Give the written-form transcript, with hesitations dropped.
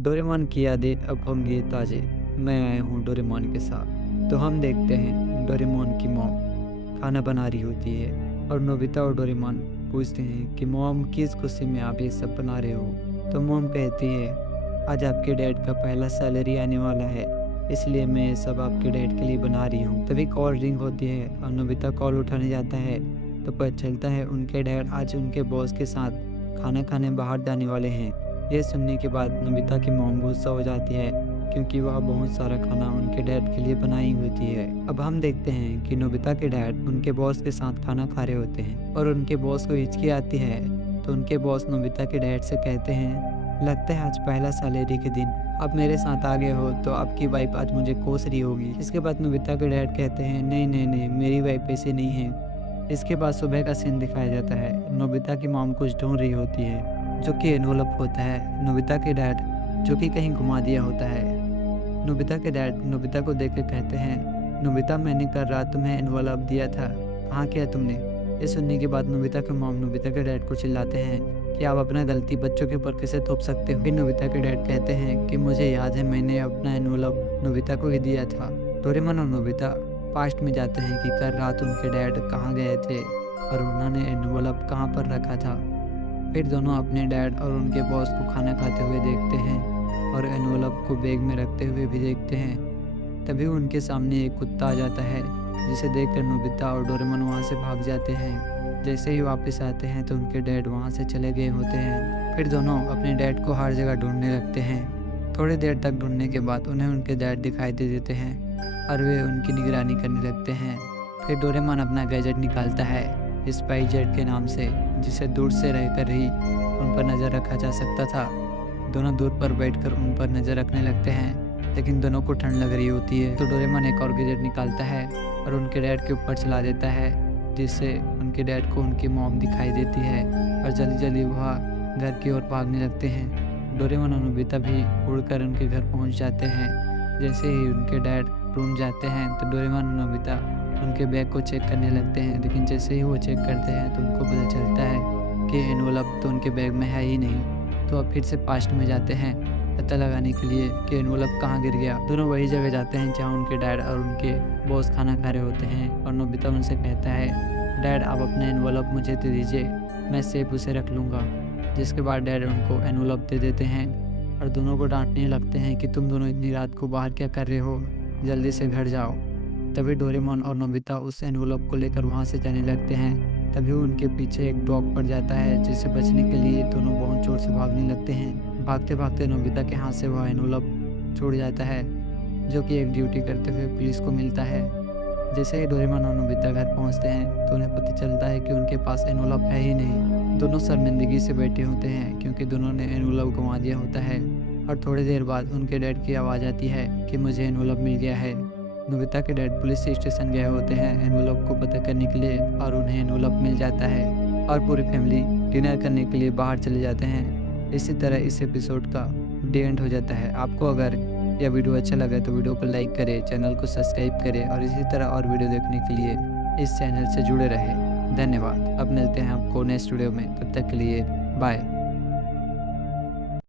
Doraemon की यादें अब होंगी ताज़े। मैं आया हूँ डोरेमोन के साथ। तो हम देखते हैं डोरेमोन की मॉम खाना बना रही होती है और नोबिता और डोरेमोन पूछते हैं कि मॉम किस खुशी में आप ये सब बना रहे हो। तो मॉम कहती है आज आपके डैड का पहला सैलरी आने वाला है, इसलिए मैं ये सब आपके डैड के लिए बना रही हूँ। तभी कॉल रिंग होती है और नोबिता कॉल उठाने जाता है तो पता चलता है उनके डैड आज उनके बॉस के साथ खाना खाने बाहर जाने वाले हैं। ये सुनने के बाद नोबिता की मॉम गुस्सा हो जाती है क्योंकि वह बहुत सारा खाना उनके डैड के लिए बनाई होती है। अब हम देखते हैं कि नोबिता के डैड उनके बॉस के साथ खाना खा रहे होते हैं और उनके बॉस को हिचकी आती है। तो उनके बॉस नोबिता के डैड से कहते हैं लगता है आज पहला सैलरी के दिन आप मेरे साथ आ गए हो तो आपकी वाइफ आज मुझे कोस रही होगी। इसके बाद नोबिता के डैड कहते हैं नहीं नहीं नहीं, मेरी वाइफ ऐसे नहीं है। इसके बाद सुबह का सीन दिखाया जाता है। नोबिता की मॉम कुछ ढूंढ रही होती है जो कि एनवलप होता है। नोबिता के डैड जो कि कहीं घुमा दिया होता है। नोबिता के डैड नोबिता को देख के कहते हैं नोबिता मैंने कल रात तुम्हें एनवलप दिया था, कहाँ किया तुमने। ये सुनने के बाद नोबिता के मॉम नोबिता के डैड को चिल्लाते हैं कि आप अपना गलती बच्चों के ऊपर कैसे थोप सकते हो। फिर नोबिता के डैड कहते हैं कि मुझे याद है मैंने अपना एनवलप नोबिता को ही दिया था। डोरेमोन और नोबिता पास्ट में जाते हैं कि कल रात उनके डैड कहाँ गए थे और उन्होंने एनवलप कहाँ पर रखा था। फिर दोनों अपने डैड और उनके बॉस को खाना खाते हुए देखते हैं और एनवलप को बैग में रखते हुए भी देखते हैं। तभी उनके सामने एक कुत्ता आ जाता है जिसे देखकर नोबिता और डोरेमोन वहाँ से भाग जाते हैं। जैसे ही वापस आते हैं तो उनके डैड वहाँ से चले गए होते हैं। फिर दोनों अपने डैड को हर जगह ढूंढने लगते हैं। थोड़ी देर तक ढूंढने के बाद उन्हें उनके डैड दिखाई दे देते हैं और वे उनकी निगरानी करने लगते हैं। फिर डोरेमोन अपना गैजेट निकालता है स्पाई जेट के नाम से, जिसे दूर से रहकर ही उन पर नज़र रखा जा सकता था। दोनों दूर पर बैठकर उन पर नज़र रखने लगते हैं, लेकिन दोनों को ठंड लग रही होती है। तो डोरेमोन एक और गैजेट निकालता है और उनके डैड के ऊपर चला देता है, जिससे उनके डैड को उनकी मॉम दिखाई देती है और जल्दी जल्दी वह घर की ओर भागने लगते हैं। डोरेमोन और नोबिता भी उड़कर उनके घर पहुंच जाते हैं। जैसे ही उनके डैड रूम जाते हैं तो डोरेमोन और नोबिता उनके बैग को चेक करने लगते हैं, लेकिन जैसे ही वो चेक करते हैं तो उनको पता चलता है कि एनवलप तो उनके बैग में है ही नहीं। तो अब फिर से पास्ट में जाते हैं पता लगाने के लिए कि एनवलप कहाँ गिर गया। दोनों वही जगह जाते हैं जहाँ उनके डैड और उनके बॉस खाना खा रहे होते हैं और नोबिता उनसे कहता है डैड आप अपना एनवलप मुझे दे दीजिए, मैं सेफ उसे रख लूँगा। जिसके बाद डैड उनको एनवलप दे देते हैं और दोनों को डांटने लगते हैं कि तुम दोनों इतनी रात को बाहर क्या कर रहे हो, जल्दी से घर जाओ। तभी डोरेमोन और नोबिता उस एनवलप को लेकर वहाँ से जाने लगते हैं। तभी उनके पीछे एक डॉग पड़ जाता है, जिससे बचने के लिए दोनों बहुत जोर से भागने लगते हैं। भागते भागते नोबिता के हाथ से वह एनवलप छूट जाता है, जो कि एक ड्यूटी करते हुए पुलिस को मिलता है। जैसे ही डोरेमोन और नोबिता घर पहुँचते हैं तो उन्हें पता चलता है कि उनके पास एनवलप है ही नहीं। दोनों शर्मिंदगी से बैठे होते हैं क्योंकि दोनों ने एनवलप गंवा दिया होता है। और थोड़ी देर बाद उनके डैड की आवाज़ आती है कि मुझे एनवलप मिल गया है। नोबिता के डैड पुलिस स्टेशन गए होते हैं एनवलप को पता करने के लिए और उन्हें एनवलप मिल जाता है और पूरी फैमिली डिनर करने के लिए बाहर चले जाते हैं। इसी तरह इस एपिसोड का डे एंड हो जाता है। आपको अगर यह वीडियो अच्छा लगे तो वीडियो को लाइक करें, चैनल को सब्सक्राइब करें और इसी तरह और वीडियो देखने के लिए इस चैनल से जुड़े रहें। धन्यवाद। अब मिलते हैं आपको नेक्स्ट वीडियो में, तब तक के लिए बाय।